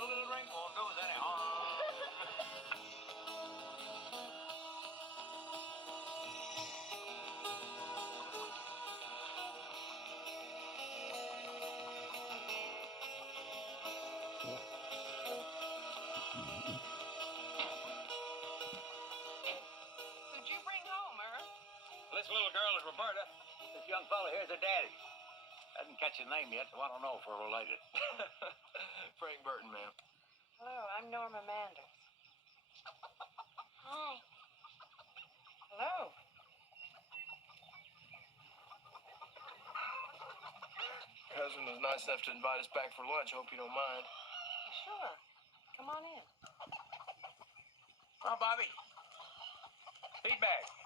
a little drink won't do us any harm. Who'd you bring home, Earl? This little girl is Roberta. This young fella here's her daddy. Hasn't catch his name yet, so I don't know if we're related. Frank Burton, ma'am. Hello, I'm Norma Manders. Hi. Hello. Your husband was nice enough to invite us back for lunch. Hope you don't mind. Sure. Come on in. Come on, Bobby. Feedback.